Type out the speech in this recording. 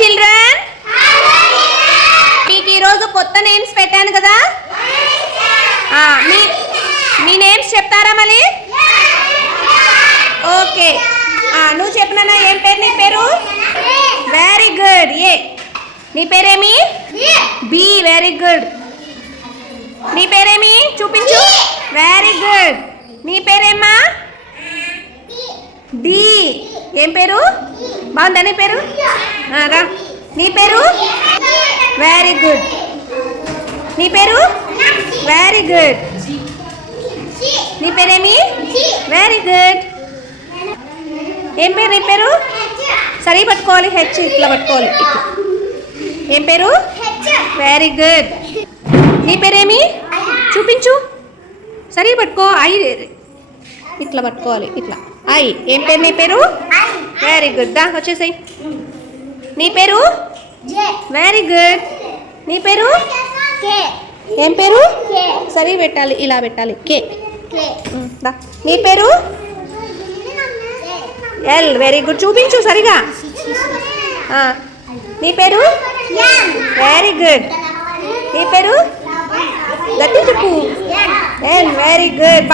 Children, మీకు ఈరోజు కొత్త నేమ్స్ పెట్టాను కదా. మీ నేమ్స్ చెప్తారా మళ్ళీ? ఓకే, నువ్వు చెప్పినా ఏం పేరు? నీ పేరు? Very good. ఏ నీ పేరేమి? బి. Very good. నీ పేరేమి చూపించు. Very good. నీ పేరేమ్మా? డి. ఏం పేరు? బాగుందా నీ పేరు? రా. నీ పేరు? Very good. నీ పేరు? Very good. నీ పేరేమి? Very good. ఏం పేరు నీ పేరు? సరి పట్టుకోవాలి, హెచ్ ఇట్లా పట్టుకోవాలి. ఇట్లా. ఏం పేరు? Very good. నీ పేరేమి చూపించు. సరి పట్టుకో. ఐ ఇట్లా పట్టుకోవాలి, ఇట్లా. ఐ. ఏం పేరు నీ పేరు? Very good. దా వచ్చేసాయి. నీ పేరు? Very good. నీ పేరు? ఏం పేరు? సరి పెట్టాలి, ఇలా పెట్టాలి. కే. దా. నీ పేరు? ఎల్. Very good. చూపించు సరిగా. నీ పేరు? Very good. నీ పేరు? గట్టి చెప్పు. ఎన్. Very good.